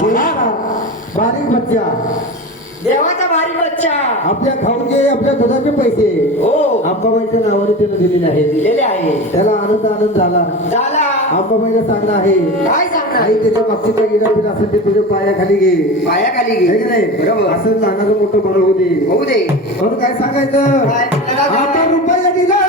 बारीक बच्चा, देवाचा बारीक बच्चा आपल्या खाऊचे आपल्या दुधाचे पैसे हो अंबाबाईच्या नावाने त्यानं दिलेले आहेत. दिलेले आहे. त्याला आनंद झाला. झाला. अंबाबाईला सांगणं आहे, काय सांगणार? आई त्याच्या मागच्या गेला पिला असेल ते तुझ्या पायाखाली घे, पायाखाली है घे. की नाही? बरोबर. असं लहानाचं मोठं बळ होऊ दे. होऊ दे. म्हणून काय सांगायचं, काय म्हणणार? आता रुपया दिला